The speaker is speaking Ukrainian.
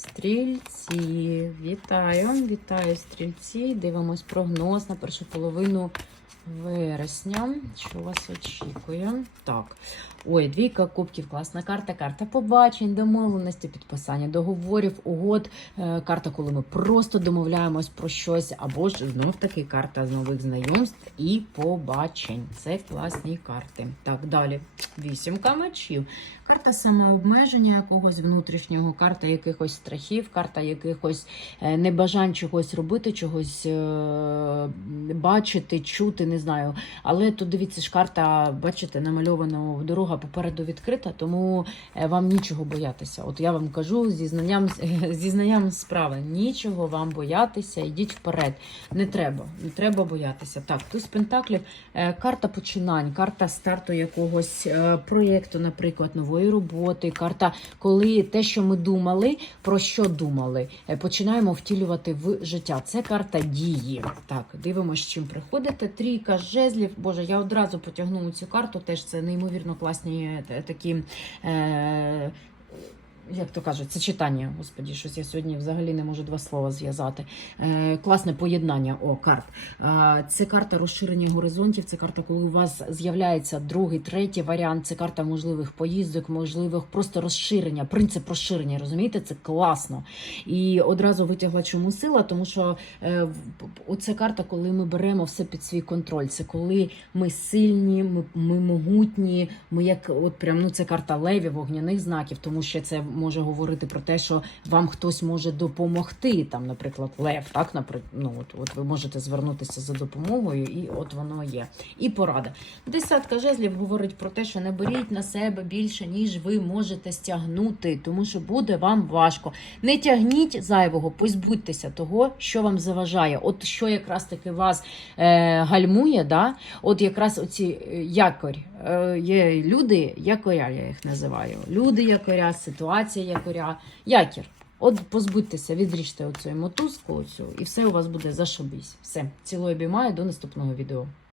Стрільці. Вітаю, вітаю стрільці. Дивимось прогноз на першу половину вересня. Що вас очікує? Так. Ой, двійка кубків, класна карта. Карта побачень, домовленості, підписання договорів, угод. Е, Карта, коли ми просто домовляємось про щось, або ж знов таки карта з нових знайомств і побачень. Це класні карти. Так, далі. Вісімка мечів. Карта самообмеження якогось внутрішнього, карта якихось страхів, карта якихось е, небажань чогось робити, чогось е, бачити, чути, не знаю. Але тут дивіться ж карта, бачите, намальована дорога попереду відкрита, тому е, вам нічого боятися. От я вам кажу зі знанням, зі знанням справи. Нічого вам боятися, йдіть вперед. Не треба, не треба боятися. Так, туз пентаклів, е, карта починань, карта старту якогось е, проєкту, наприклад, нової роботи, карта, коли те, що ми думали, про що думали, починаємо втілювати в життя. Це карта дії. Так, дивимося, з чим приходите. Трійка жезлів. Боже, я одразу потягнула цю карту. Теж це неймовірно класні е, такі. Е- як то кажуть, це читання, господі, щось я сьогодні взагалі не можу два слова зв'язати. Е, класне поєднання о, карт. Е, це карта розширення горизонтів, це карта, коли у вас з'являється другий, третій варіант, це карта можливих поїздок, можливих просто розширення, принцип розширення, розумієте, це класно. І одразу витягла чому сила, тому що е, оце карта, коли ми беремо все під свій контроль. Це коли ми сильні, ми, ми могутні, ми як от прям ну це карта левів, вогняних знаків, тому що це може говорити про те, що вам хтось може допомогти. Там, наприклад, лев, так наприклад, ну от, от ви можете звернутися за допомогою, і от воно є. І порада. Десятка жезлів говорить про те, що не беріть на себе більше, ніж ви можете стягнути, тому що буде вам важко. Не тягніть зайвого, позбудьтеся того, що вам заважає. От що якраз таки вас е, гальмує, да? от якраз оці е, якорь. Е, є люди, якоря, я їх називаю. Люди якоря, ситуація якоря, якір. От позбудьтеся, відріжте оцю мотузку, оцю, і все у вас буде зашибись. Все, цілою обіймаю, до наступного відео.